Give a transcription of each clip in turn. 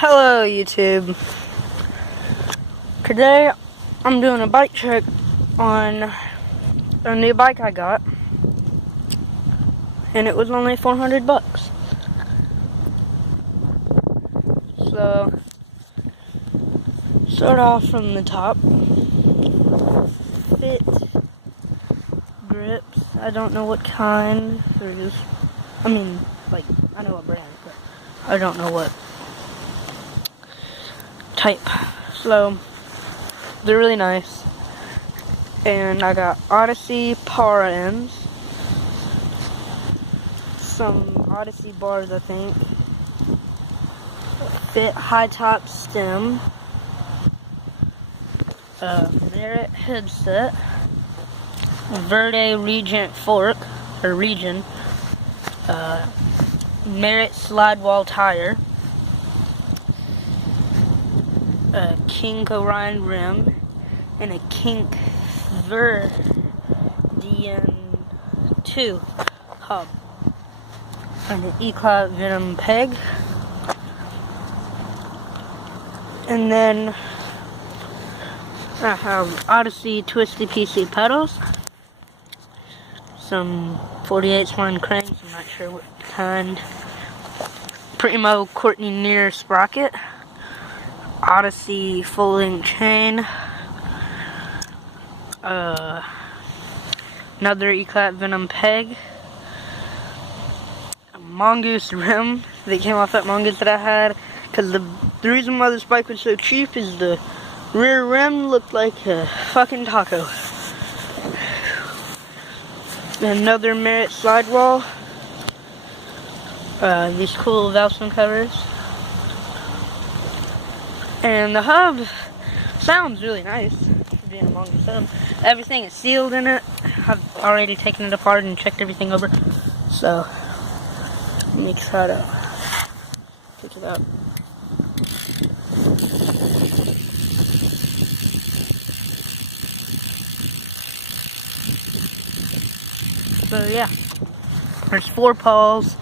Hello YouTube. Today I'm doing a bike check on a new bike I got, and it was only 400 bucks. So start off from the top. Fit grips. I don't know what kind. They're just, I know what brand, but I don't know what type. So they're really nice. And I got Odyssey power ends, some Odyssey bars, I think, Fit high top stem, Merit headset, Verde Regent fork, or Regen, Merit slide wall tire, a Kink Orion rim, and a Kink Verdian 2 hub, and an Eclat Venom peg. And then I have Odyssey Twisty PC pedals, some 48 spline cranks, I'm not sure what kind, Primo Courtney Neer sprocket, Odyssey full length chain, another Eclat Venom peg, a Mongoose rim that came off that Mongoose that I had, because the reason why this bike was so cheap is the rear rim looked like a fucking taco. Another Merit slide wall, these cool Valspin covers, and the hub sounds really nice for being a Mongoose hub. Everything is sealed in it. I've already taken it apart and checked everything over, so let me try to pick it up. So yeah, there's 4 pawls.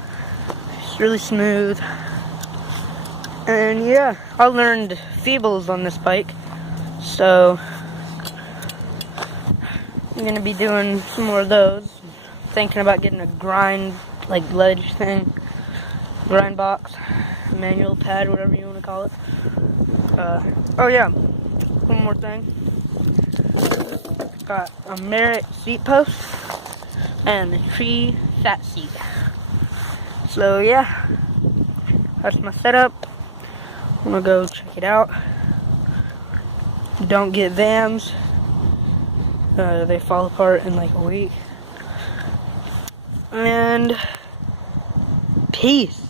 It's really smooth. And yeah, I learned feebles on this bike, so I'm gonna be doing some more of those. Thinking about getting a grind, like ledge thing, grind box, manual pad, whatever you want to call it. Oh yeah, one more thing. Got a Merit seat post and a tree fat seat. So yeah, that's my setup. I'm gonna go check it out. Don't get Vans. They fall apart in like a week. And peace.